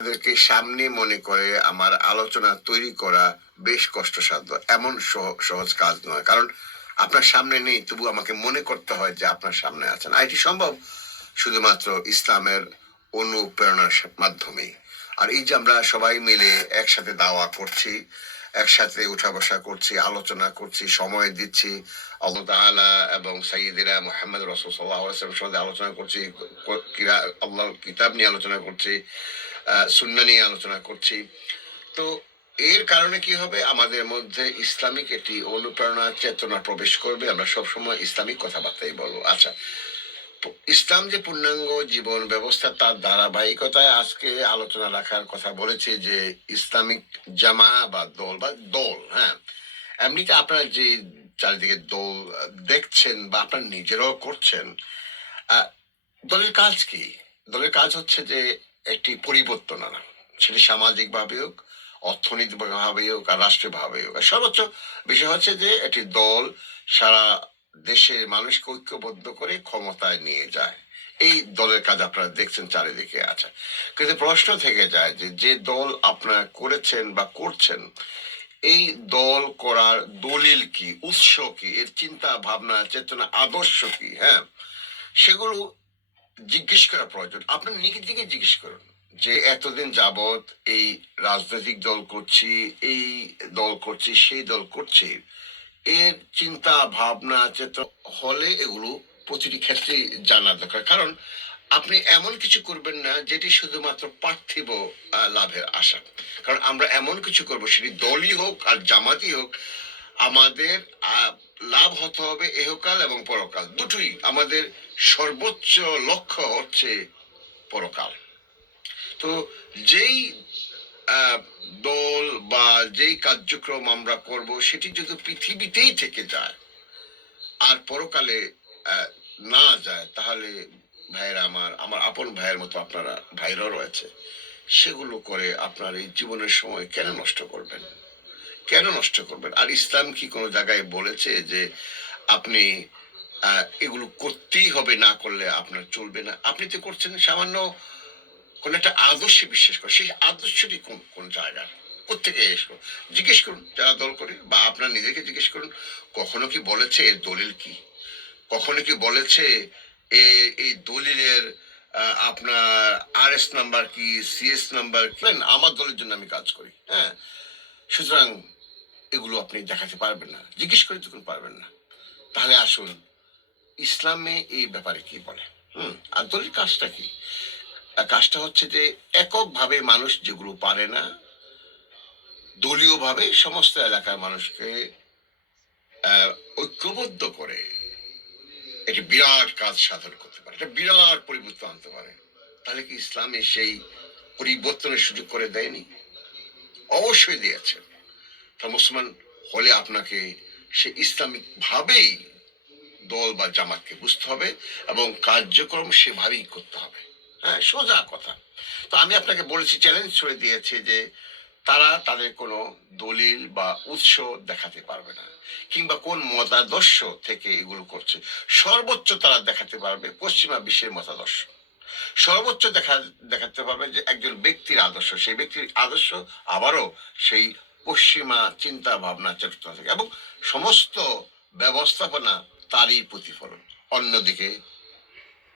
তাদেরকে সামনে মনে করে আমার আলোচনা তৈরি করা বেশ কষ্টসাধ্য। এমন সহজ কাজ নয়। কারণ আপনার সামনে নেই, তবু আমাকে মনে করতে হয় যে আপনার সামনে আছেন। আর এটি সম্ভব শুধুমাত্র ইসলামের অনুপ্রেরণার মাধ্যমেই। আর এই যে আমরা সবাই মিলে একসাথে দাওয়া করছি, একসাথে উঠা বসা করছি, আলোচনা করছি, সময় দিচ্ছি আল্লাহ তাআলা এবং সাইয়্যিদিনা মুহাম্মদ রাসূল সাল্লাল্লাহু আলাইহি ওয়াসাল্লামের সাথে আলোচনা করছি, আল্লাহর কিতাব নিয়ে আলোচনা করছি, সুন্নাহ নিয়ে আলোচনা করছি। তো এর কারণে কি হবে, আমাদের মধ্যে ইসলামিক একটি অনুপ্রেরণা চেতনা প্রবেশ করবে। আমরা সবসময় ইসলামিক কথাবার্তাই বলবো। আচ্ছা, ইসলাম যে পূর্ণাঙ্গ জীবন ব্যবস্থা, তার ধারাবাহিকতায় আজকে আলোচনা রাখার কথা বলেছে যে ইসলামিক জামা বা দল, হ্যাঁ, এমনিতে আপনারা যে চারিদিকে দল দেখছেন বা আপনার নিজেরাও করছেন, আহ, দলের কাজ কি? দলের কাজ হচ্ছে যে একটি পরিবর্তন আনা, সেটি সামাজিক ভাবে হোক, অর্থনৈতিক ভাবে হোক, আর রাষ্ট্রীয় ভাবে হোক। আর সর্বোচ্চ বিষয় হচ্ছে যে একটি দল সারা দেশের মানুষকে ঐক্যবদ্ধ করে ক্ষমতায় নিয়ে যায়। এই দলের কাজ আপনারা দেখছেন চারিদিকে আছে। কিন্তু প্রশ্ন থেকে যায় যে যে দল আপনারা করেছেন বা করছেন, এই দল করার দলিল কি, উৎস কি, এর চিন্তা ভাবনা চেতনা আদর্শ কি, হ্যাঁ, সেগুলো জিজ্ঞেস করা প্রয়োজন। আপনি নিজেকে জিজ্ঞেস করুন যে এতদিন যাবৎ এই রাজনৈতিক দল করছি, এই দল করছি, সেই দল করছি, এর চিন্তা ভাবনা চেতনা হলে এগুলো প্রতিটি ক্ষেত্রে জানা দরকার। কারণ আপনি এমন কিছু করবেন না যেটি শুধুমাত্র পার্থিব লাভের আশা। কারণ আমরা এমন কিছু করব, সেটি দলই হোক আর জামাতই হোক, আমাদের লাভ হতে হবে এহকাল এবং পরকাল দুটোই। আমাদের সর্বোচ্চ লক্ষ্য হচ্ছে পরকাল। তো যেই আহ, দল বা যেই কার্যক্রম আমরা করব, সেটি যদি পৃথিবীতেই থেকে যায় আর পরকালে আহ, না যায়, তাহলে ভাইয়েরা, আমার আমার আপন ভাইয়ের মতো আপনারা ভাইরাও রয়েছে, সেগুলো করে আপনার এই জীবনের সময় কেন নষ্ট করবেন? কেন নষ্ট করবেন? আর ইসলাম কি কোনো জায়গায় বলেছে যে আপনি এগুলো করতেই হবে, না করলে আপনার চলবে না? আপনি তো করছেন সামান্য কোন একটা আদর্শে বিশ্বাস করে, সেই আদর্শটি কোন কোন জায়গার, কোথেকে এসো জিজ্ঞেস করুন যারা দল করে, বা আপনার নিজেকে জিজ্ঞেস করুন কখনো কি বলেছে এর দলিল কি? কখনো কি বলেছে এই দলিলের আপনার RS নাম্বার কি, CS নাম্বার কি? আমার দলের জন্য আমি কাজ করি, হ্যাঁ, সুতরাং এগুলো আপনি দেখাতে পারবেন না, জিজ্ঞেস করে তখন পারবেন না। তাহলে আসুন, ইসলামে এই ব্যাপারে কি বলে? আর দলের কাজটা কি? কাজটা হচ্ছে যে এককভাবে মানুষ যেগুলো পারে না, দলীয়ভাবে সমস্ত এলাকার মানুষকে ঐক্যবদ্ধ করে একটি বিরাট কাজ সাধন করতে পারে, একটা বিরাট পরিবর্তন আনতে পারে। তাহলে কি ইসলামে সেই পরিবর্তনের সুযোগ করে দেয়নি? অবশ্যই দিয়েছে। তা মুসলমান হলে আপনাকে সে ইসলামিক ভাবেই দল বা জামাতকে বুঝতে হবে এবং কার্যক্রম সেভাবেই করতে হবে। হ্যাঁ, সোজা কথা। তো আমি আপনাকে বলেছি, চ্যালেঞ্জ ছড়ে দিয়েছে যে তারা তাদের কোনো দলিল বা উৎস দেখাতে পারবে না, কিংবা কোন মতাদর্শ থেকে এগুলো করছে। সর্বোচ্চ তারা দেখাতে পারবে পশ্চিমা বিশ্বের মতাদর্শ। সর্বোচ্চ দেখাতে পারবে যে একজন ব্যক্তির আদর্শ, সেই ব্যক্তির আদর্শ আবারও সেই পশ্চিমা চিন্তা ভাবনা চেতনা থেকে, এবং সমস্ত ব্যবস্থাপনা তারই প্রতিফলন। অন্যদিকে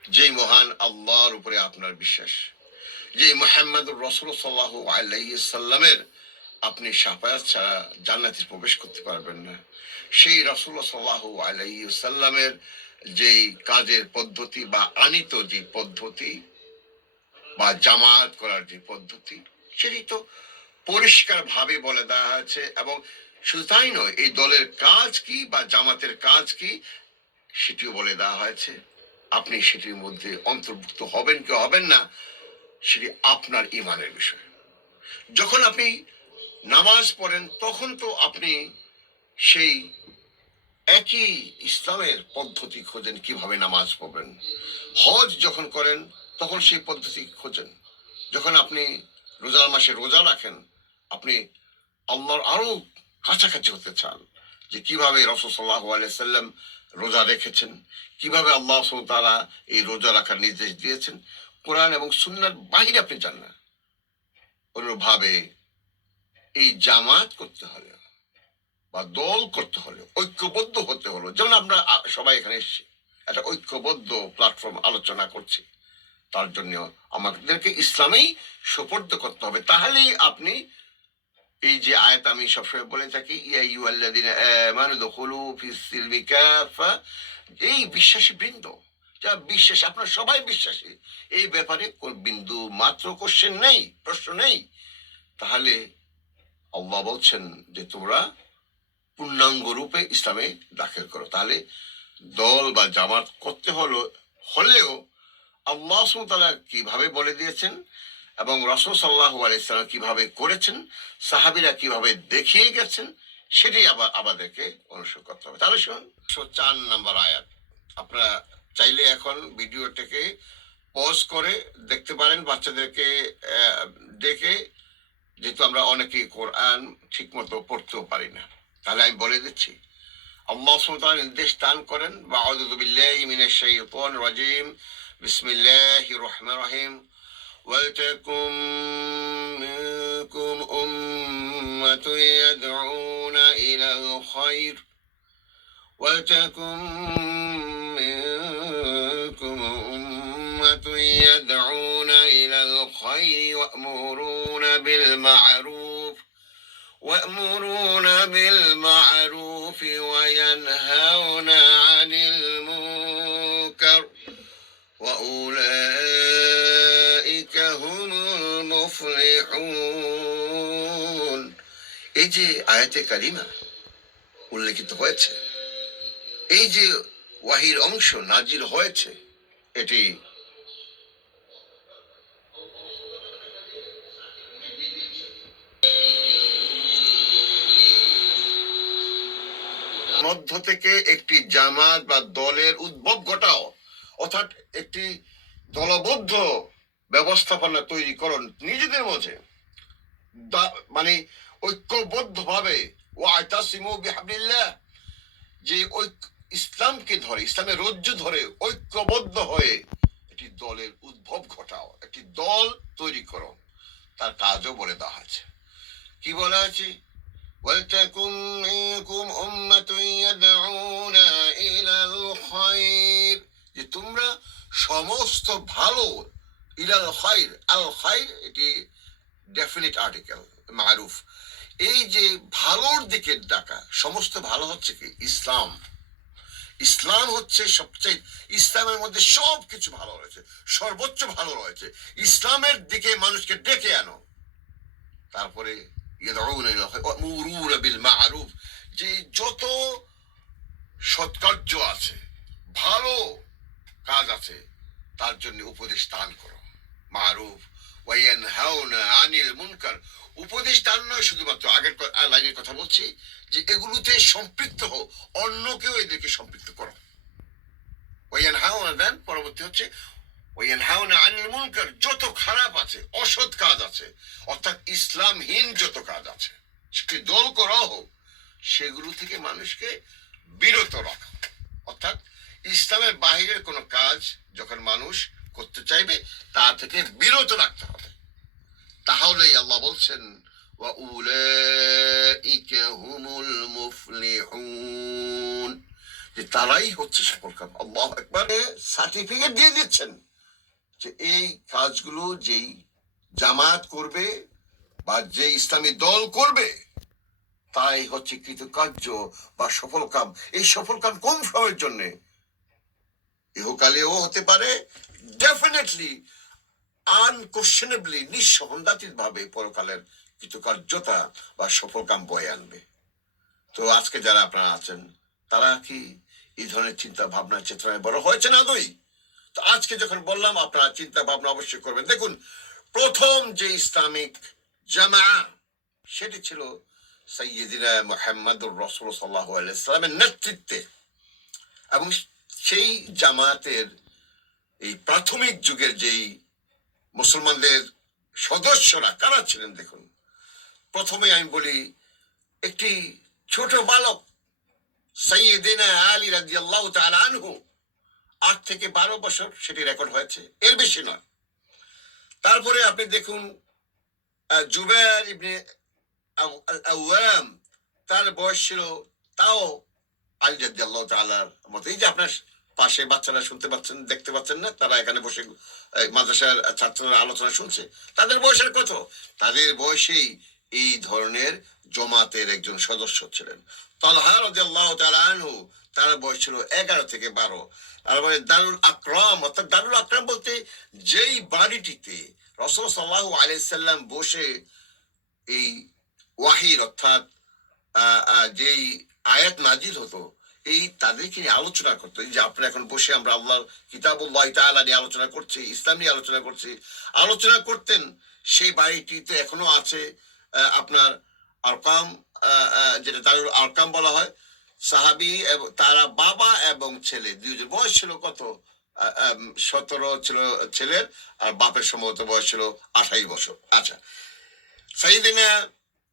যে মহান আল্লাহর উপরে আপনার বিশ্বাস, যে মুহাম্মদুর রাসূল সাল্লাল্লাহু আলাইহি সাল্লামের আপনি শাফায়াত ছাড়া জান্নাতে প্রবেশ করতে পারবেন না, সেই রাসূলুল্লাহ সাল্লাল্লাহু আলাইহি সাল্লামের যেই কাজের পদ্ধতি বা আনিত যে পদ্ধতি বা জামাত করার যে পদ্ধতি, সেটি তো পরিষ্কার ভাবে বলে দেওয়া হয়েছে। এবং শুধু তাই নয়, এই দলের কাজ কি বা জামাতের কাজ কি সেটিও বলে দেওয়া হয়েছে। আপনি সেটির মধ্যে অন্তর্ভুক্ত হবেন কি হবেন না, সেটি আপনার ইমানের বিষয়। যখন আপনি নামাজ পড়েন, তখন তো আপনি সেই একই ইসলামের পদ্ধতি খোঁজেন কিভাবে নামাজ পড়বেন। হজ যখন করেন, তখন সেই পদ্ধতি খোঁজেন। যখন আপনি রোজার মাসে রোজা রাখেন, আপনি আল্লাহর আরো কাছাকাছি হতে চান, যে কিভাবে রাসূল সাল্লাল্লাহু আলাইহি সাল্লাম রোজা রেখেছেন, কিভাবে আল্লাহ সুবহানাহু তাআলা এই রোজা রাখার নির্দেশ দিয়েছেন। কোরআন এবং সুন্নাহর বাহিরে আপনি যান না। ভাবে এই জামাত করতে হলে বা দল করতে হলে ঐক্যবদ্ধ হতে হলো, যেমন আমরা সবাই এখানে এসেছি একটা ঐক্যবদ্ধ প্ল্যাটফর্ম আলোচনা করছি, তার জন্য আমাদেরকে ইসলামেই সুপর্দ করতে হবে। তাহলেই আপনি এই যে আয়াত আমি সবসময় বলে থাকি, এই বিশ্বাসী বৃন্দ, যা বিশ্বাস, আপনার সবাই বিশ্বাসী, এই ব্যাপারে কোন বিন্দু মাত্র কোশ্চেন নেই, প্রশ্ন নেই, তাহলে আল্লাহ বলছেন যে তোমরা পূর্ণাঙ্গ রূপে ইসলামে দাখিল করো। তাহলে দল বা জামাত করতে হলেও আল্লাহ সুবহানাহু ওয়া তাআলা কিভাবে বলে দিয়েছেন এবং রাসূল সাল্লাল্লাহু আলাইহি সাল্লাম কিভাবে করেছেন, সাহাবীরা কিভাবে দেখিয়ে গেছেন, সেটাই আমাদেরকে অনুসরণ করতে হবে। তাহলে শুনুন 4 নম্বর আয়াত। আপনারা চাইলে এখন ভিডিওটাকে পজ করে দেখতে পারেন, বাচ্চাদেরকে দেখে, যেহেতু আমরা অনেকেই কোরআন ঠিক মতো পড়তেও পারি না। তাহলে আমি বলে দিচ্ছি, আল্লাহ সুবহানাহু ওয়া তাআলা নির্দেশ দান করেন, আউযু বিল্লাহি মিনাশ শাইতানির রাজীম, বিসমিল্লাহির রহমানির রহিম, ওয়ালতাকুম মিনকুম উম্মাতুন ইয়াদউনা ইলাল খায়র ওয়ালতাকুম মিনকুম উম্মাতুন ইয়াদউনা ইলাল খায়রি ওয়া'মুরুনা বিল মা'রুফ وينهون عن المنكر وأولئك هم المفلحون। এই যে আয়াতে কারিমা উল্লেখিত হয়েছে, এই যে ওয়াহির অংশ নাজিল হয়েছে, এটি মধ্য থেকে একটি জামাত বা দলের উদ্ভব ঘটাও, অর্থাৎ একটি দলবদ্ধ ব্যবস্থাপনা তৈরি করুন নিজেদের মধ্যে, মানে ঐক্যবদ্ধ ভাবে, ওয়াতাসিমু বিহাবলিল্লাহ, যে ইসলামকে ধরে, ইসলামের রজ্জু ধরে ঐক্যবদ্ধ হয়ে একটি দলের উদ্ভব ঘটাও, একটি দল তৈরি করো। তার কাজও বলে দেওয়া আছে। কি বলা আছে? ওয়ালতাকুম মিনকুম উম্মাতুন ইয়াদউনা ইলাল খায়র, যে তোমরা সমস্ত ভালো, ইলাল খায়র, আল খায়র এটি ডেফিনিট আর্টিকেল, মারুফ, এই যে ভালোর দিকে ডাকা, সমস্ত ভালো হচ্ছে কি? ইসলাম। ইসলাম হচ্ছে সবচেয়ে, ইসলামের মধ্যে সব কিছু ভালো রয়েছে, সর্বোচ্চ ভালো রয়েছে, ইসলামের দিকে মানুষকে ডেকে আনো। তারপরে যে যত সৎকার্য আছে, ভালো কাজ আছে, তার জন্য উপদেশ দান করো, মারুফ, ওয়ায়ানহাউনা আনিল মুনকার, উপদেশ দান নয় শুধুমাত্র, আগের লাইনের কথা বলছি, যে এগুলোতে সম্পৃক্ত হও, অন্যকেও এদেরকে সম্পৃক্ত করো। ওয়ায়ানহাউনা দেন, পরবর্তী হচ্ছে ওয়ায়ানহাউনা আনিল মুনকার, যত খারাপ আছে, অসৎ কাজ আছে, অর্থাৎ ইসলামহীন যত কাজ আছে, সেটি দল করা হোক, সেগুলো থেকে মানুষকে বিরত রাখা। অর্থাৎ ইসলামের বাহিরের কোনো কাজ যখন মানুষ করতে চাইবে, তা থেকে বিরত রাখতে হবে। তাহলেই আল্লাহ বলছেন ওয়াউলাইকা হুমুল মুফলিহুন, যে তারাই হচ্ছে সফলকাম। আল্লাহু আকবার, সার্টিফিকেট দিয়ে দিচ্ছেন যে এই কাজগুলো যেই জামাত করবে বা যে ইসলামী দল করবে, তাই হচ্ছে কৃতকার্য বা সফল কাম। এই সফল কাম কোন সময়ের জন্য? ইহকালেও হতে পারে, ডেফিনেটলি আনকোশ্চেনেবলি, নিঃসন্দেহিত ভাবে পরকালের কৃতকার্যতা বা সফল কাম বয়ে আনবে। তো আজকে যারা আপনারা আছেন, তারা কি এই ধরনের চিন্তা ভাবনা চেতনায় বড় হয়েছে না? তো আজকে যখন বললাম, আপনারা চিন্তা ভাবনা অবশ্যই করবেন। দেখুন, প্রথম যে ইসলামিক জামা, সেটি ছিল সাইয়্যিদিনা মুহাম্মদুর রাসূল সাল্লাল্লাহু আলাইহি ওয়াসাল্লামের নেতৃত্বে। এবং সেই জামাতের এই প্রাথমিক যুগের যেই মুসলমানদের সদস্যরা কারা ছিলেন, দেখুন, প্রথমে আমি বলি, একটি ছোট বালক সাইয়্যিদিনা আলী রাদিয়াল্লাহু তাআলা আনহু, 8 থেকে 12 বছর সেটি রেকর্ড হয়েছে, এর বেশি নয়। তারপরে আপনি দেখুন জুবাইর ইবনে আওয়াম, তার বয়স ছিল তাও আলী রাদিয়াল্লাহু তাআলার মতো। এই যে আপনার পাশে বাচ্চারা শুনতে পাচ্ছেন, দেখতে পাচ্ছেন না, তারা এখানে বসে মাদ্রাসার ছাত্ররা আলোচনা শুনছে, তাদের বয়সের কত? তাদের বয়সেই এই ধরনের জমাতের একজন সদস্য ছিলেন। তালহা রাদিয়াল্লাহু তাআলা আনহু, তার বয়স ছিল 11 থেকে 12। তারপরে দারুল আকরাম, অর্থাৎ দারুল আকরাম বলতে যেই বাড়িটিতে রাসূল সাল্লাল্লাহু আলাইহি সাল্লাম বসে এই ওয়াহির অর্থাৎ যেই আয়াত নাজিল হতো, এই তাদেরকে নিয়ে আলোচনা করতো। এই যে আপনারা এখন বসে আমরা আল্লাহর কিতাবুল্লাহ তাআলা নিয়ে আলোচনা করছি, ইসলাম নিয়ে আলোচনা করছি, আলোচনা করতেন, সেই বাড়িটিতে এখনো আছে। আপনার আরকাম, যেটা দারুল আরকাম বলা হয়, সাহাবি এবং তারা বাবা এবং ছেলে দুইজন, বয়স ছিল কত? 17 ছিল ছেলের, আর বাপের সম্ভবত বয়স ছিল 28 বছর। আচ্ছা, সাইয়েদিনা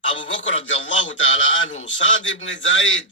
আবু বকর রাদিয়াল্লাহু তাআলা আনহু, সাদ ইবনে যায়েদ